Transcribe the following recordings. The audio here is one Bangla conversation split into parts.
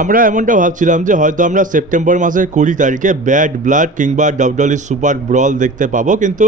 আমরা এমনটা ভাবছিলাম যে হয়তো আমরা সেপ্টেম্বর মাসের কুড়ি তারিখে ব্যাড ব্লাড কিংবা ডবডলি সুপার ব্রল দেখতে পাবো, কিন্তু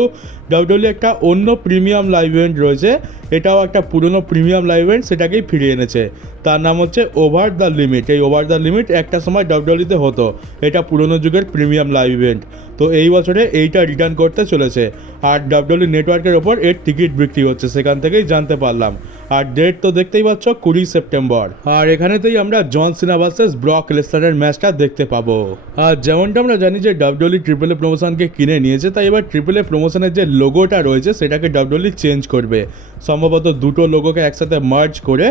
ডবডলি একটা অন্য প্রিমিয়াম লাইভ ইভেন্ট রয়েছে। এটাও একটা পুরনো প্রিমিয়াম লাইভ ইভেন্ট, সেটাকেই ফিরিয়ে এনেছে। তার নাম হচ্ছে ওভার দ্য লিমিট এই ওভার দ্য লিমিট একটা সময় ডব্লিউডব্লিউতে হতো। এটা পুরনো যুগের প্রিমিয়াম লাইভ ইভেন্ট। তো এই বছরে এইটা রিটার্ন করতে চলেছে। আর ডাব্লিউডব্লিউ নেটওয়ার্কের ওপর এর টিকিট বিক্রি হচ্ছে, সেখান থেকেই জানতে পারলাম। আর ডেট তো দেখতেই পাচ্ছ কুড়ি সেপ্টেম্বর। আর এখানেতেই আমরা জন সিনা ভার্সেস ব্রক লেসনারের ম্যাচটা দেখতে পাবো। আর যেমনটা আমরা জানি যে ডাব্লিউডব্লিউ ট্রিপল এ প্রমোশনকে কিনে নিয়েছে, তাই এবার ট্রিপল এ প্রমোশনের যে লোগোটা রয়েছে, সেটাকে ডাব্লিউডব্লিউ চেঞ্জ করবে। সম্ভবত দুটো লোগোকে একসাথে মার্জ করে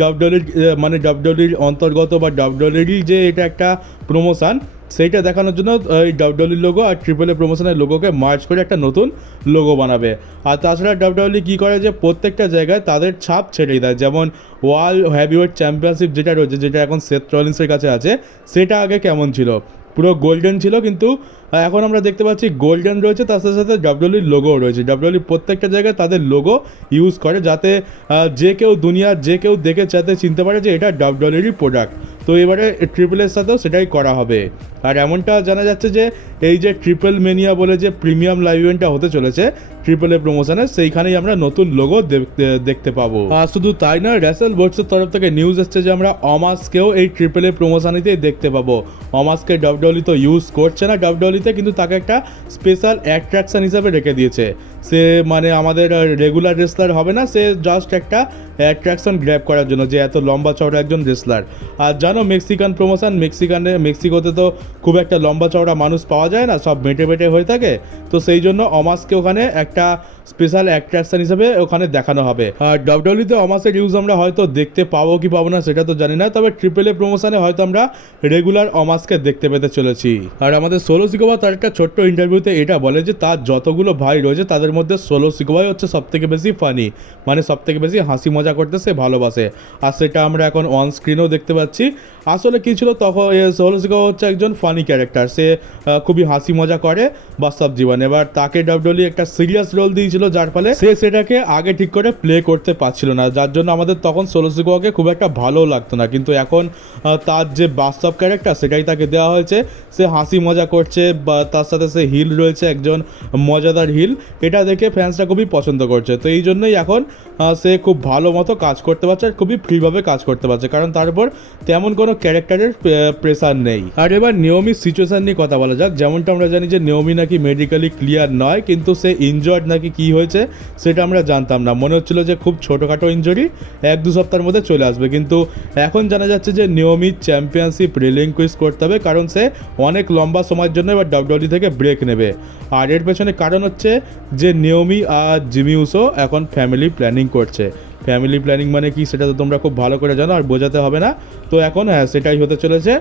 ডাব্লিউডব্লিউ মানে ডাব্লিউডব্লিউর অন্তর্গত বা ডাব্লিউডব্লিউর যে এটা একটা প্রমোশন সেইটা দেখানোর জন্য এই ডাব্লিউডব্লিউ লোগো আর ট্রিপল এ প্রমোশনের লোগোকে মার্চ করে একটা নতুন লোগো বানাবে। আর তাছাড়া ডাব্লিউডব্লিউ কী করে যে প্রত্যেকটা জায়গায় তাদের ছাপ ছেড়ে দেয়, যেমন ওয়ার্ল্ড হ্যাভিওয়েট চ্যাম্পিয়নশিপ যেটা রয়েছে, যেটা এখন সেথ রলিন্সের কাছে আছে, সেটা আগে কেমন ছিল? পুরো গোল্ডেন ছিল, কিন্তু এখন আমরা দেখতে পাচ্ছি গোল্ডেন রয়েছে, তার সাথে সাথে ডাব্লিউলির লোগোও রয়েছে। ডাব্লিউলি প্রত্যেকটা জায়গায় তাদের লোগো ইউজ করে, যাতে যে কেউ দুনিয়ার, যে কেউ দেখে যাতে চিনতে পারে যে এটা ডাব্লিউলিরই প্রোডাক্ট তো এবারে ট্রিপলের সাথেও সেটাই করা হবে। আর এমনটা জানা যাচ্ছে যে এই যে ট্রিপল মেনিয়া বলে যে প্রিমিয়াম লাইভ ইভেন্টটা হতে চলেছে ট্রিপল এ প্রমোশনে সেইখানেই আমরা নতুন লোগো দেখতে পাবো। আর শুধু তাই নয় র্যাসেল বোর্ডসের তরফ থেকে নিউজ এসছে যে আমরা অমাসকেও এই ট্রিপল এ প্রমোশনেতেই দেখতে পাবো। অমাসকে ডাব্লিউলি তো ইউজ করছে না ডাব্লিউলিতে কিন্তু তাকে একটা স্পেশাল অ্যাট্রাকশন হিসাবে রেখে দিয়েছে। সে মানে আমাদের রেগুলার রেসলার হবে না, সে জাস্ট একটা অ্যাট্রাকশন গ্র্যাব করার জন্য, যে এত লম্বা চওড়া একজন রেসলার আর জানো মেক্সিকান প্রমোশন মেক্সিকানে মেক্সিকোতে তো খুব একটা লম্বা চওড়া মানুষ পাওয়া যায় না, সব মেটে মেটে হয়ে থাকে। তো সেই জন্য অমাসকে ওখানে একটা স্পেশাল অ্যাট্রাকশন হিসেবে ওখানে দেখানো হবে। আর ডাব্লিউতে অমাসের ইউজ আমরা হয়তো দেখতে পাবো কি পাবো না সেটা তো জানি না, তবে ট্রিপল এ প্রমোশনে হয়তো আমরা রেগুলার অমাসকে দেখতে পেতে চলেছি। আর আমাদের সোলো সিকোবা তার একটা ছোট্ট ইন্টারভিউতে এটা বলে যে, তার যতগুলো ভাই রয়েছে, তাদের মধ্যে সোলো সিকোবাই হচ্ছে সব থেকে বেশি ফানি মানে সব থেকে বেশি হাসি মজা করতে সে ভালোবাসে। আর সেটা আমরা এখন অন স্ক্রিনেও দেখতে পাচ্ছি। আসলে কী ছিল? তখন সোলো সিকোবা হচ্ছে একজন ফানি ক্যারেক্টার সে খুবই হাসি মজা করে বাস্তব জীবনে। এবার তাকে ডাব্লিউলি একটা সিরিয়াস রোল দিয়েছিল, যার ফলে সে সেটাকে আগে ঠিক করে প্লে করতে পারছিল না। যার জন্য আমাদের তখন সোলো সিকোয়াকে খুব একটা ভালো লাগতো না। কিন্তু এখন তার যে বাস্তব ক্যারেক্টার সেটাই তাকে দেওয়া হয়েছে। সে হাসি মজা করছে, বা তার সাথে সে হিল রয়েছে, একজন মজাদার হিল এটা দেখে ফ্যান্সরা খুবই পছন্দ করছে। তো এই জন্যই এখন সে খুব ভালো মতো কাজ করতে পারছে আর খুবই ফ্রিভাবে কাজ করতে পারছে। কারণ তার উপর তেমন কোনো ক্যারেক্টারের প্রেসার নেই। আর এবার নিয়মিত সিচুয়েশন নিয়ে কথা বলা যাক। যেমনটা আমরা জানি যে নিয়মি নাকি মেডিকেলি ক্লিয়ার নয়, কিন্তু সে ইনজয়ার্ড নাকি কি হয়েছে, সেটা আমরা জানতাম না। মনে হচ্ছিল যে খুব ছোটোখাটো ইনজুরি এক দু সপ্তাহের মধ্যে চলে আসবে। কিন্তু এখন জানা যাচ্ছে যে নিয়মিত চ্যাম্পিয়নশিপ রিলিংকুইজ করতে হবে, কারণ সে অনেক লম্বা সময়ের জন্য এবার ডাব্লিউডি থেকে ব্রেক নেবে। আর এর পেছনে কারণ হচ্ছে যে নিয়মি আর জিমিউসও এখন ফ্যামিলি প্ল্যানিং করছে। ফ্যামিলি প্ল্যানিং মানে কি সেটা তো তোমরা খুব ভালো করে জানো আর বোঝাতে হবে না। তো এখন হ্যাঁ সেটাই হতে চলেছে।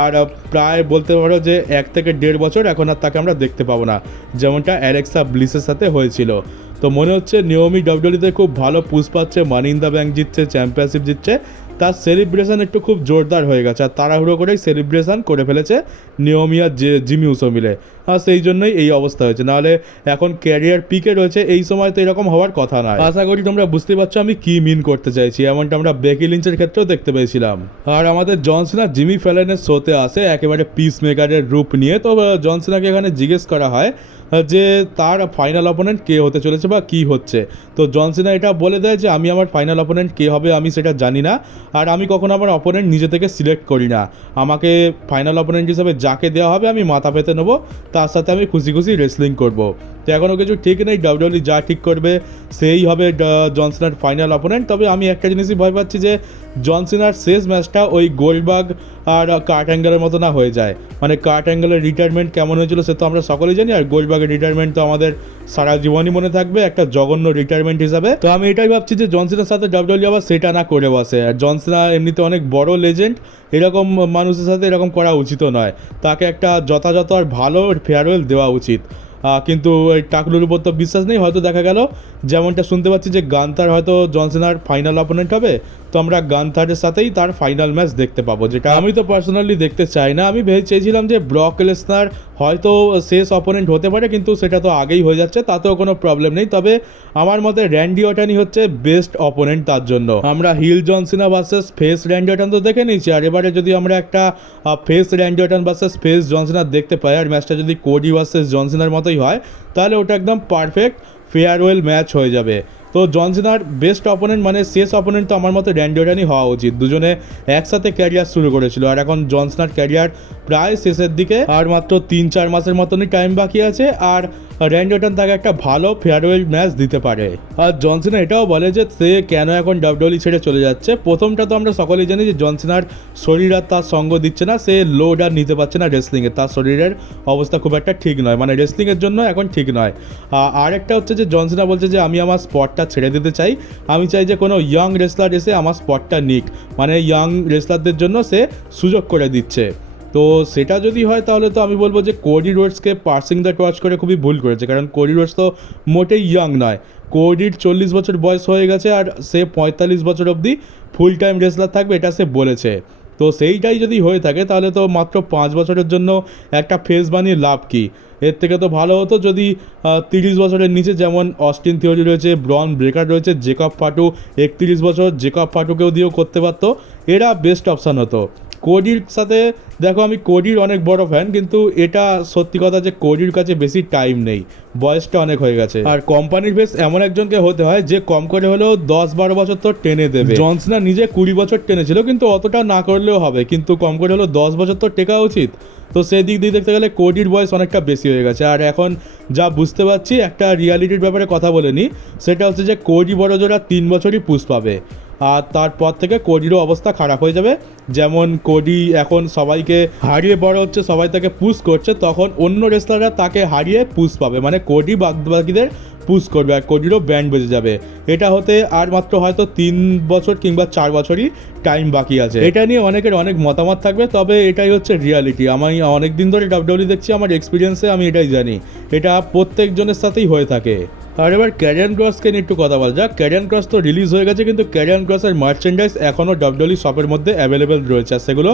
আর প্রায় বলতে পারো যে এক থেকে দেড় বছর এখন আর তাকে আমরা দেখতে পাবো না। যেমনটা অ্যারেক্সা ব্লিসের সাথে হয়েছিল। তো মনে হচ্ছে নিয়মি ডব্লিউডিতে খুব ভালো পুষ পাচ্ছে, মানিন্দা ব্যাংক জিতছে, চ্যাম্পিয়নশিপ জিতছে। তার সেলিব্রেশন একটু খুব জোরদার হয়ে গেছে আর তাড়াহুড়ো করেই সেলিব্রেশন করে ফেলেছে নিয়মি আর যে জিমিউসও মিলে। আর সেই জন্যই এই অবস্থা হয়েছে। নাহলে এখন ক্যারিয়ার পিকে রয়েছে, এই সময় তো এরকম হওয়ার কথা নয়। আশা করি তোমরা বুঝতে পারছ আমি কি মিন করতে চাইছি, এমনটা আমরা বেকি লিঞ্চের ক্ষেত্রেও দেখতে পেয়েছিলাম। আর আমাদের জনসিনা জিমি ফ্যালেনের শোতে আসে, একেবারে পিস মেকারের রূপ নিয়ে। তো জনসিনাকে এখানে জিজ্ঞেস করা হয় যে তার ফাইনাল অপোনেন্ট কে হতে চলেছে বা কি হচ্ছে। তো জনসিনা এটা বলে দেয় যে, আমি আমার ফাইনাল অপোনেন্ট কে হবে আমি সেটা জানি না। আর আমি কখনো আমার অপোনেন্ট নিজে থেকে সিলেক্ট করি না। আমাকে ফাইনাল অপোনেন্ট হিসাবে যাকে দেওয়া হবে আমি মাথা পেতে নেব। তার সাথে আমি খুশি খুশি রেসলিং করব। তো এখনও কিছু ঠিক নেই ডাব্লিউডব্লিউ যা ঠিক করবে সেই হবে জনসিনার ফাইনাল অপোনেন্ট তবে আমি একটা জিনিসই ভয় পাচ্ছি যে জনসিনার শেষ ম্যাচটা ওই গোল্ডবাগ আর কার্ট অ্যাঙ্গেলের মতো না হয়ে যায়। মানে কার্ট অ্যাঙ্গেলের রিটায়ারমেন্ট কেমন হয়েছিল সে তো আমরা সকলেই জানি, আর গোল্ডবাগের রিটায়ারমেন্ট তো আমাদের সারা জীবনই মনে থাকবে, একটা জঘন্য রিটায়ারমেন্ট হিসাবে। তো আমি এটাই ভাবছি যে জনসিনার সাথে ডাব্লিউডব্লিউ আবার সেটা না করে বসে, আর জনসিনা এমনিতে অনেক বড় লেজেন্ড এরকম মানুষের সাথে এরকম করা উচিতও নয়। তাকে একটা যথাযথ আর ভালো ফেয়ারওয়েল দেওয়া উচিত। কিন্তু এই টাকলুর উপর তো বিশ্বাস নেই, হয়তো দেখা গেল। যেমনটা শুনতে পাচ্ছি যে গান্তার হয়তো জনসেনার ফাইনাল অপোনেন্ট হবে। তো আমরা গানথারের সাথেই তার ফাইনাল ম্যাচ দেখতে পাবো, যেটা আমি তো পার্সোনালি দেখতে চাই না। আমি ভেবে চেয়েছিলাম যে ব্রক লেসনার হয়তো শেষ অপোনেন্ট হতে পারে, কিন্তু সেটা তো আগেই হয়ে যাচ্ছে, তাতেও কোনো প্রবলেম নেই। তবে আমার মতে র্যান্ডি অটানি হচ্ছে বেস্ট অপোনেন্ট তার জন্য। আমরা heel John Cena versus face Randy Orton তো দেখে নিয়েছি, আর এবারে যদি আমরা একটা face Randy Orton versus face John Cena দেখতে পাই, আর ম্যাচটা যদি কোডি ভার্সেস জনসিনার মতোই হয়, তাহলে ওটা একদম পারফেক্ট ফেয়ারওয়েল ম্যাচ হয়ে যাবে। তো জনসিনার বেস্ট অপোনেন্ট মানে শেষ অপোনেন্ট তো আমার মতে র্যান্ডি হওয়া উচিত। দুজনে একসাথে ক্যারিয়ার শুরু করেছিল। আর এখন জনসনার ক্যারিয়ার প্রায় শেষের দিকে। আর মাত্র তিন চার মাসের মতনই টাইম বাকি আছে। আর র্যান্ডি তাকে একটা ভালো ফেয়ারওয়েল ম্যাচ দিতে পারে। আর জনসিনা এটাও বলে যে সে কেন এখন ডাব্লিউডব্লিউ ছেড়ে চলে যাচ্ছে? প্রথমটা তো আমরা সকলেই জানি যে জনসিনার শরীর আর তার সঙ্গ দিচ্ছে না, সে লোড আর নিতে পারছে না রেসলিংয়ে তার শরীরের অবস্থা খুব একটা ঠিক নয় মানে রেসলিংয়ের জন্য এখন ঠিক নয়। আর একটা হচ্ছে যে জনসিনা বলছে যে আমি আমার স্পটটা ছেড়ে দিতে চাই। আমি চাই যে কোনো ইয়াং রেসলার এসে আমার স্পটটা নিক। মানে ইয়াং রেসলারদের জন্য সে সুযোগ করে দিচ্ছে। তো সেটা যদি হয় তাহলে তো আমি বলব যে কোডি রোডসকে পার্সিং দ্য টচ করে খুবই ভুল করেছে, কারণ কোডি রোডস তো মোটেই ইয়াং নয়। কোডির চল্লিশ বছর বয়স হয়ে গেছে আর সে পঁয়তাল্লিশ বছর অবধি ফুল টাইম রেসলার থাকবে, এটা সে বলেছে। তো সেইটাই যদি হয়ে থাকে তাহলে তো মাত্র পাঁচ বছরের জন্য একটা ফেস বানিয়ে লাভ কী? এর থেকে তো ভালো হতো যদি তিরিশ বছরের নিচে যেমন অস্টিন থিওরি রয়েছে ব্রন ব্রেকার রয়েছে জেকব ফাটু একত্রিশ বছর জেকব ফাটুকেও দিয়েও করতে পারতো, এরা বেস্ট অপশান হতো। কোডির সাথে দেখো আমি কোডির অনেক বড় ফ্যান কিন্তু এটা সত্যি কথা যে কোডির কাছে বেশি টাইম নেই। বয়সটা অনেক হয়ে গেছে। আর কোম্পানির বেশ এমন একজনকে হতে হয় যে কম করে হলেও দশ বারো বছর তো টেনে দেবে। জনসনা নিজে কুড়ি বছর টেনেছিল কিন্তু অতটা না করলেও হবে। কিন্তু কম করে হলেও দশ বছর তো টেকা উচিত। তো সেই দিক দিয়ে দেখতে গেলে কোডির বয়স অনেকটা বেশি হয়ে গেছে। আর এখন যা বুঝতে পারছি একটা রিয়ালিটির ব্যাপারে কথা বলে নিই সেটা হচ্ছে যে কোডি বড় জোড়া তিন বছরই পুষ পাবে। আর তারপর থেকে কোডিরও অবস্থা খারাপ হয়ে যাবে। যেমন কোডি এখন সবাইকে হারিয়ে বড় হচ্ছে, সবাই তাকে পুশ করছে, তখন অন্য রেসলাররা তাকে হারিয়ে পুশ পাবে। মানে কোডি বাকিদের পুশ করবে আর কোডিরও ব্যান্ড বেজে যাবে। এটা হতে আর মাত্র হয়তো তিন বছর কিংবা চার বছরই টাইম বাকি আছে। এটা নিয়ে অনেকের অনেক মতামত থাকবে, তবে এটাই হচ্ছে রিয়ালিটি আমি অনেক দিন ধরে ডাব্লিউডব্লিউ দেখছি, আমার এক্সপিরিয়েন্সে আমি এটাই জানি। এটা প্রত্যেকজনের সাথেই হয়ে থাকে। আর এবার ক্যারিয়ান ক্রসকে নিয়ে একটু কথা বলা যাক। ক্যারিয়ান ক্রস তো রিলিজ হয়ে গেছে, কিন্তু ক্যারিয়ান ক্রসের মার্চেন্ডাইজ এখনও ডাব্লিউডব্লিউ শপের মধ্যে অ্যাভেলেবেল রয়েছে আর সেগুলো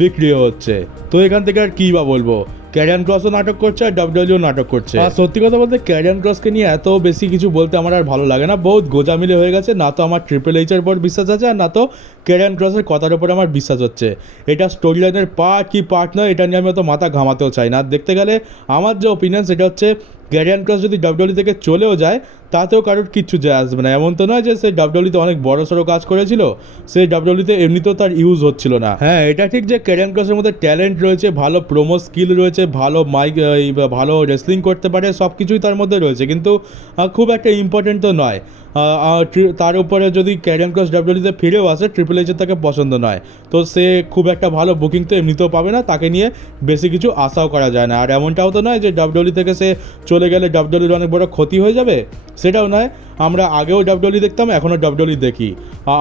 বিক্রিও হচ্ছে। তো এখান থেকে আর কী বা বলব? ক্যারিয়ান ক্রসও নাটক করছে আর ডাব্লিউডব্লিউ নাটক করছে। আর সত্যি কথা বলতে ক্যারিয়ান ক্রসকে নিয়ে এত বেশি কিছু বলতে আমার আর ভালো লাগে না। বহুত গোজামিলে হয়ে গেছে, না তো আমার ট্রিপল এইচের পর বিশ্বাস আছে আর না তো ক্যারিয়ান ক্রসের কথার উপর আমার বিশ্বাস হচ্ছে। এটা স্টোরি লাইনের পার্ট কি পার্ট নয়, এটা নিয়ে আমি অত মাথা ঘামাতেও চাই না। দেখতে গেলে আমার যে ওপিনিয়ন সেটা হচ্ছে গ্যারিয়ান ক্রস যদি ডাব্লিউডব্লিউ থেকে চলেও যায়, তাতেও কারোর কিচ্ছু যায় আসবে না। এমন তো নয় যে সে ডাব্লিউডব্লিউতে অনেক বড় সড়ো কাজ করেছিল, সে ডাব্লিউডব্লিউতে এমনিতেও তার ইউজ হচ্ছিল না। হ্যাঁ এটা ঠিক যে ক্যারিয়ান ক্রসের মধ্যে ট্যালেন্ট রয়েছে, ভালো প্রোমো স্কিল রয়েছে, ভালো মাইক ভালো রেসলিং করতে পারে সব কিছুই তার মধ্যে রয়েছে। কিন্তু খুব একটা ইম্পর্টেন্ট তো নয়। তার উপরে যদি ক্যারিয়ান ক্রস ডাব্লিউডিতে ফিরেও আসে ট্রিপল এইচের তাকে পছন্দ নয়। তো সে খুব একটা ভালো বুকিং তো এমনিতেও পাবে না, তাকে নিয়ে বেশি কিছু আশাও করা যায় না। আর এমনটাও তো নয় যে ডাব্লিউডি থেকে সে চলে গেলে ডাব্লিউডির অনেক বড় ক্ষতি হয়ে যাবে, সেটাও নয়। আমরা আগেও ডাব্লিউডি দেখতাম এখনও ডাব্লিউডি দেখি।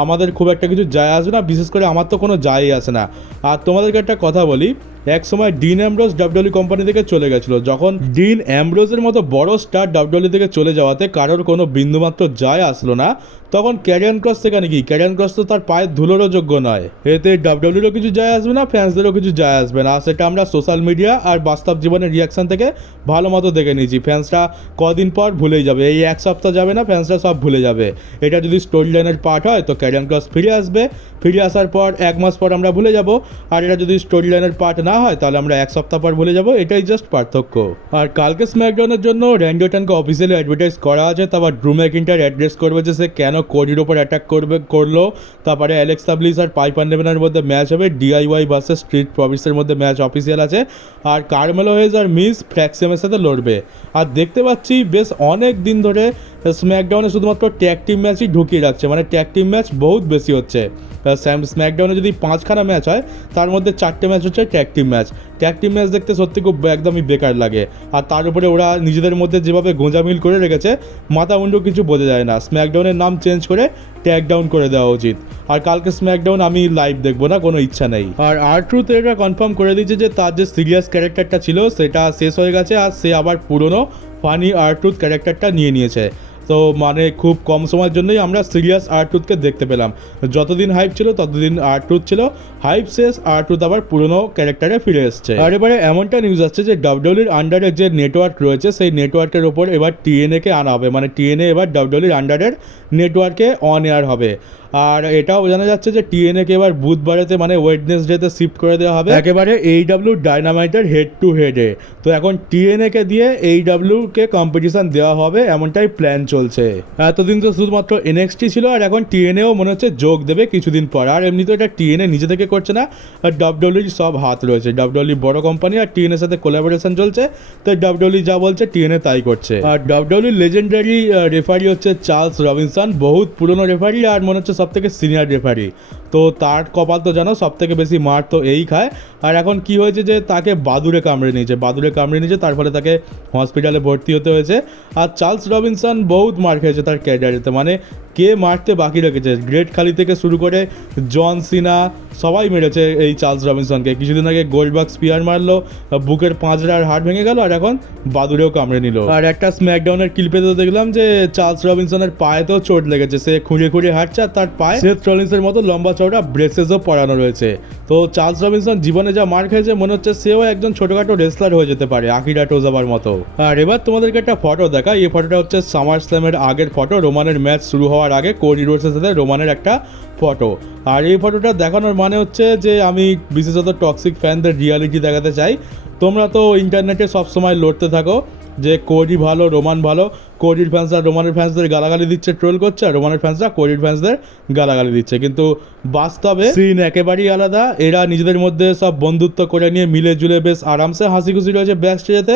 আমাদের খুব একটা কিছু যায় আসবে না, বিশেষ করে আমার তো কোনো যায় আসে না। আর তোমাদেরকে একটা কথা বলি, এক সময় ডিন অ্যামব্রোজ ডাব্লিউডি কোম্পানি থেকে চলে গেছিল। যখন ডিন অ্যামব্রোজের মতো বড় স্টার ডাব্লিউডি থেকে চলে যাওয়াতে কারোর কোনো বিন্দুমাত্র যায় আসলো না তখন ক্যারিয়ান ক্রস সেখানে কি? ক্যারিয়ান ক্রস তো তার পায়ের ধুলোরও যোগ্য নয়। এতে ডাব্লিউডিরও কিছু যায় আসবে না, ফ্যান্সদেরও কিছু যায় আসবে না। সেটা আমরা সোশ্যাল মিডিয়া আর বাস্তব জীবনের রিয়াকশন থেকে ভালো মতো দেখে নিয়েছি। ফ্যান্সরা কদিন পর ভুলেই যাবে। এই এক সপ্তাহ যাবে না, ফ্যান্সরা সব ভুলে যাবে। এটা যদি স্টোরি লাইনের পার্ট হয়, তো ক্যারিয়ান ক্রস ফিরে আসবে। ফিরে আসার পর এক মাস পর আমরা ভুলে যাব। আর এটা যদি স্টোরি লাইনের পার্ট না হয়, তাহলে আমরা এক সপ্তাহ পর ভুলে যাব। এটাই জাস্ট পার্থক্য। আর কালকে স্ম্যাকডাউনের জন্য র্যান্ডোটনকে অফিসিয়ালি অ্যাডভার্টাইজ করা আছে তারপর ড্রু ম্যাকিন্টার অ্যাড্রেস করবে যে সে কেন কোডির ওপর অ্যাটাক করবে, করল। তারপরে অ্যালেক্স তাবলিস আর পাইপ নেভেনের মধ্যে ম্যাচ হবে। ডিআইওয়াই ভার্সেস স্ট্রিট প্রভিসের মধ্যে ম্যাচ অফিসিয়াল আছে। আর কার্মেলো হেজ আর মিস ফ্র্যাক্সিয়ামের সাথে লড়বে। আর দেখতে পাচ্ছি, বেশ অনেক দিন ধরে স্ম্যাকডাউনে শুধুমাত্র ট্যাগ টিম ম্যাচই ঢুকিয়ে রাখছে। মানে ট্যাগ টিম ম্যাচ বহুত বেশি হচ্ছে। স্যাম স্ম্যাকডাউনে যদি পাঁচখানা ম্যাচ হয়, তার মধ্যে চারটে ম্যাচ হচ্ছে tag team match tag team match দেখতে সত্যি খুব একদমই বেকার লাগে। আর তার উপরে ওরা নিজেদের মধ্যে যেভাবে গোঁজামিল করে রেখেছে, মাথা মুন্ডু কিছু বোঝা যায় না। স্ম্যাকডাউনের নাম চেঞ্জ করে ট্যাগ ডাউন করে দেওয়া উচিত। আর কালকে স্ম্যাকডাউন আমি লাইভ দেখব না, কোনো ইচ্ছা নেই। আর আর ট্রুথ এটা কনফার্ম করে দিয়েছে যে তার যে সিরিয়াস ক্যারেক্টারটা ছিল, সেটা শেষ হয়ে গেছে আর সে আবার পুরনো ফানি আর ট্রুথ ক্যারেক্টারটা নিয়ে নিয়েছে। তো মানে খুব কম সময়ের জন্যই আমরা সিরিয়াস আর টুথকে দেখতে পেলাম। যতদিন হাইপ ছিল, ততদিন আর টুথ ছিল। হাইপ শেষ আর টুথ আবার পুরনো ক্যারেক্টারে ফিরে এসছে। আর এবারে এমনটা নিউজ আসছে যে ডাব্লিউডির আন্ডারে যে নেটওয়ার্ক রয়েছে, সেই নেটওয়ার্কের ওপর এবার টিএনএ কে আনা হবে। মানে টিএনএ এবার ডাব্লিউডির আন্ডারের নেটওয়ার্কে অন এয়ার হবে। আর এটাও জানা যাচ্ছে যে টিএনএ কে এবার বুধবারেতে মানে ওয়েডনেসডেতে শিফট করে দেওয়া হবে। একেবারে এই ডাব্লিউ ডাইনামাইটের হেড টু হেডে তো এখন টিএনএ কে দিয়ে এই ডাব্লিউ কে কম্পিটিশন দেওয়া হবে, এমনটাই প্ল্যান চলছে। এতদিন তো শুধুমাত্র এনএক্সটি ছিল, আর এখন টিএনএও মনে হচ্ছে যোগ দেবে কিছুদিন পর। আর এমনি তো এটা টিএনএ নিজে থেকে করছে না, আর ডাব্লিউডির সব হাত রয়েছে। ডাব্লিউডি বড় কোম্পানি আর টিএনএর সাথে কোলাবোরেশন চলছে। তো ডাব্লিউডি যা বলছে টিএনএ তাই করছে। আর ডাব্লিউডির লেজেন্ডারি রেফারি হচ্ছে চার্লস রবিনসন বহুত পুরনো রেফারি আর মনে হচ্ছে সব থেকে সিনিয়র রেফারি তো তার কপাল তো জানো সব থেকে বেশি মার তো এই খায়। আর এখন কি হয়েছে যে তাকে বাদুরে কামড়ে নিয়েছে বাদুরে কামড়ে নিয়েছে, তার ফলে তাকে হসপিটালে ভর্তি হতে হয়েছে। আর চার্লস রবিনসন বহুত মার খেয়েছে তার ক্যারিয়ারেতে মানে কে মারতে বাকি রেখেছে? গ্রেট খালি থেকে শুরু করে জন সিনা সবাই মেরেছে এই চার্লস রবিনসনকে। কিছুদিন আগে গোল্ডবাগ স্পিয়ার মারলো, বুকের পাঁচড়ার হাড় ভেঙে গেল, আর এখন বাদুরেও কামড়ে নিল। আর একটা স্ম্যাকডাউনের ক্লিপে তো দেখলাম যে চার্লস রবিনসনের পায়েতেও চোট লেগেছে, সে খুঁড়ে খুঁড়ে হাঁটছে আর তার পায়ে সেথ রলিন্সের মতো লম্বা চওড়া ব্রেসেসও পরানো রয়েছে। তো চার্লস রবিনসন জীবনে যা মার খেয়েছে, মনে হচ্ছে সেও একজন ছোটখাটো রেসলার হয়ে যেতে পারে, আকিরা টোজাবার মতো। আর এবার তোমাদেরকে একটা ফটো দেখা এই ফটোটা হচ্ছে সামার স্ল্যামের আগের ফটো রোমানের ম্যাচ শুরু হওয়ার আগে কোডি রোডসের সাথে রোমানের একটা ফটো আর এই ফটোটা দেখানোর মানে হচ্ছে যে আমি বিশেষত টক্সিক ফ্যানদের রিয়ালিটি দেখাতে চাই। তোমরা তো ইন্টারনেটে সবসময় লড়তে থাকো যে কোডি ভালো, রোমান ভালো কোডির ফ্যান্সরা রোমানের ফ্যান্সদের গালাগালি দিচ্ছে ট্রোল করছে, আর রোমানের ফ্যান্সরা কোডির ফ্যান্সদের গালাগালি দিচ্ছে। কিন্তু বাস্তবে সিন একেবারেই আলাদা। এরা নিজেদের মধ্যে সব বন্ধুত্ব করে নিয়ে মিলে জুলে বেশ আরামসে হাসি খুশি রয়েছে ব্যাক স্টেজেতে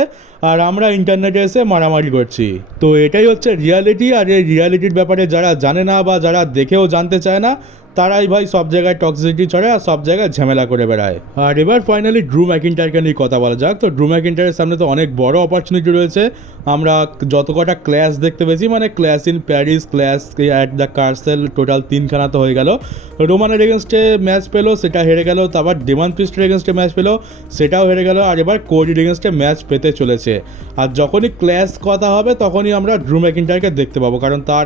আর আমরা ইন্টারনেটে এসে মারামারি করছি। তো এটাই হচ্ছে রিয়ালিটি আর এই রিয়ালিটির ব্যাপারে যারা জানে না বা যারা দেখেও জানতে চায় না তারাই ভাই সব জায়গায় টক্সিসিটি ছড়ে আর সব জায়গায় ঝামেলা করে বেড়ায়। আর এবার ফাইনালি ড্রু ম্যাকিন্টারকে নিয়ে কথা বলা যাক। তো ড্রু ম্যাকিন্টারের সামনে তো অনেক বড় অপরচুনিটি রয়েছে। আমরা যত কটা ক্ল্যাশ দেখতে পেয়েছি মানে clash in Paris clash at the castle total তিনখানা তো হয়ে গেল। রোমানের এগেনস্টে ম্যাচ পেল, সেটা হেরে গেল। তারপর ডেমান পিস্টের এগেনস্টে ম্যাচ পেল, সেটাও হেরে গেল। আর এবার কোডির এগেনস্টে ম্যাচ পেতে চলেছে। আর যখনই ক্ল্যাশ কথা হবে, তখনই আমরা ড্রু ম্যাকিন্টারকে দেখতে পাবো। কারণ তার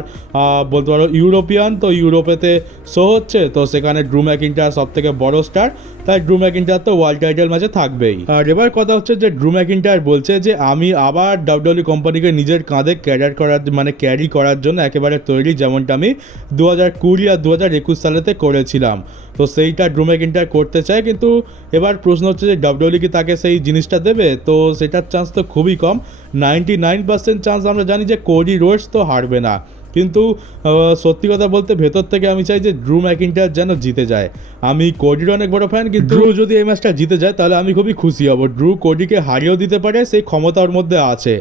বলতে পারো ইউরোপিয়ান তো ইউরোপেতে শো হচ্ছে, তো সেখানে ড্রু ম্যাকিন্টার সব থেকে বড় স্টার তাই ড্রু ম্যাকিন্টার তো ওয়ার্ল্ড টাইটেল ম্যাচে থাকবেই। আর এবার কথা হচ্ছে যে ড্রু ম্যাকিন্টার বলছে যে, আমি আবার ডাব্লিউডব্লিউ কোম্পানিকে নিজের কাঁধে ক্যারিয়ার করার মানে ক্যারি করার জন্য একেবারে তৈরি যেমনটা আমি দু হাজার কুড়ি আর দু হাজার একুশ সালেতে করেছিলাম। তো সেইটা ড্রু ম্যাকিন্টার করতে চায়, কিন্তু এবার প্রশ্ন হচ্ছে যে ডাব্লিউডব্লিউ কি তাকে সেই জিনিসটা দেবে? তো সেটার চান্স তো খুবই কম নাইনটি নাইন পার্সেন্ট চান্স আমরা জানি যে কোডি রোডস তো হারবে না। কিন্তু সত্যি কথা বলতে ভেতর থেকে আমি চাই যে ড্রু ম্যাকিন্টার যেন জিতে যায়। আমি কোডির অনেক বড় ফ্যান কিন্তু ড্রু যদি এই ম্যাচটা জিতে যায়, তাহলে আমি খুবই খুশি হব। ড্রু কোডিকে হারিয়েও দিতে পারে সেই ক্ষমতা ওর মধ্যে আছে,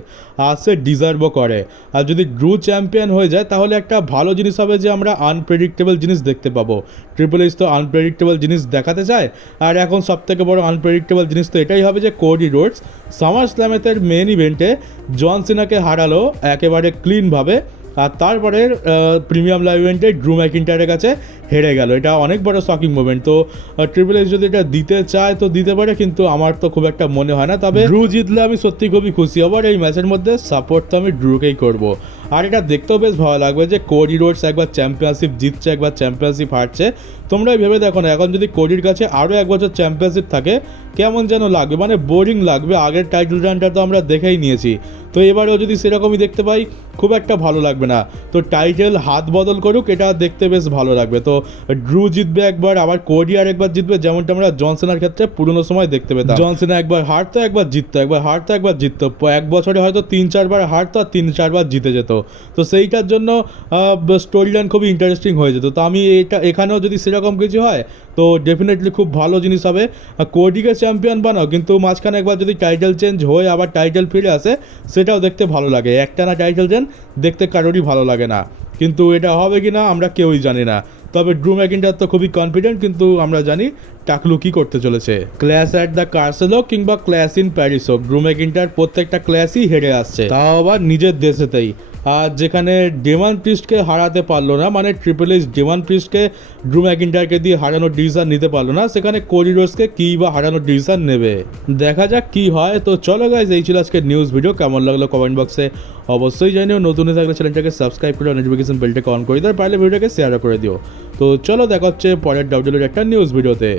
আর সে ডিজার্ভও করে। আর যদি ড্রু চ্যাম্পিয়ন হয়ে যায়, তাহলে একটা ভালো জিনিস হবে যে আমরা আনপ্রেডিক্টেবল জিনিস দেখতে পাবো। ট্রিপল এইচ তো আনপ্রেডিক্টেবল জিনিস দেখাতে চায়, আর এখন সব থেকে বড় আনপ্রেডিক্টেবল জিনিস তো এটাই হবে যে কোডি রোডস। সামার স্ল্যামেতের মেন ইভেন্টে জন সিনাকে হারালো, একেবারে ক্লিনভাবে আর তারপরে প্রিমিয়াম লাইভ ইভেন্টে ড্রু ম্যাকিন্টারের কাছে হেরে গেল। এটা অনেক বড় শকিং মুভমেন্ট তো ট্রিপল এইচ যদি এটা দিতে চায় তো দিতে পারে কিন্তু আমার তো খুব একটা মনে হয় না। তবে ড্রু জিতলে আমি সত্যি খুবই খুশি হব আর এই ম্যাচের মধ্যে সাপোর্ট তো আমি ড্রুকেই করব। আর এটা দেখতেও বেশ ভালো লাগবে যে কোডি রোডস একবার চ্যাম্পিয়নশিপ জিতছে একবার চ্যাম্পিয়নশিপ হারছে। তোমরাই ভেবে দেখো না এখন যদি কোডির কাছে আরও এক বছর চ্যাম্পিয়নশিপ থাকে কেমন যেন লাগবে? মানে বোরিং লাগবে আগের টাইটেল রানটা তো আমরা দেখেই নিয়েছি। তো এবারেও যদি সেরকমই দেখতে পাই খুব একটা ভালো লাগবে না। তো টাইটেল হাত বদল করুক এটা দেখতে বেশ ভালো লাগবে। তো ড্রু জিতবে একবার, আবার কোডি আর একবার জিতবে, যেমনটা আমরা জনসেনার ক্ষেত্রে পুরনো সময় দেখতে পেতাম। জনসেনা একবার হারতো, একবার জিততো, একবার হারতো, একবার জিততো। এক বছরে হয়তো তিন, চারবার হারতো, আর তিন, চারবার জিতে যেত। তো সেইটার জন্য স্টোরি লাইন খুবই ইন্টারেস্টিং হয়ে যেত। তো আমি এটা, এখানেও যদি সেরকম কিছু হয়, তো ডেফিনেটলি খুব ভালো জিনিস হবে। কোডিকে চ্যাম্পিয়ন বানাও, কিন্তু মাঝখানে একবার যদি টাইটেল চেঞ্জ হয়ে আবার টাইটেল ফিরে আসে, সেটাও দেখতে ভালো লাগে। একটানা টাইটেল চেঞ্জ দেখতে কারোরই ভালো লাগে না। কিন্তু এটা হবে কি না আমরা কেউই জানি না। তবে ড্রু ম্যাকিন্টার তো খুবই কনফিডেন্ট কিন্তু আমরা জানি টাকলু কি করতে চলেছে? ক্লাস অ্যাট দ্য কার্সেল হোক কিংবা ক্লাস ইন প্যারিস হোক ড্রু ম্যাকিন্টার প্রত্যেকটা ক্লাসই হেরে আসছে। তাও আবার নিজের দেশেতেই। আর যেখানে ডেমান প্রিস্টকে হারাতে পারল না মানে ট্রিপল এইচ ডেমান প্রিস্টকে ড্রু ম্যাকিন্টারকে দিয়ে হারানোর ডিসিশন নিতে পারল না, সেখানে কোরিডোসকে কী বা হারানোর ডিসিশন নেবে? দেখা যাক কি হয়। তো চলো গাইজ এই ছিল আজকের নিউজ ভিডিও কেমন লাগল কমেন্ট বক্সে অবশ্যই জানিও। নতুন হয়ে থাকলে চ্যানেলটাকে সাবস্ক্রাইব করে নোটিফিকেশন বেলটাকে অন করে আর পারলে ভিডিওটাকে শেয়ারও করে দিও। তো চলো দেখা হচ্ছে পরের ডাউডেলের একটা নিউজ ভিডিওতে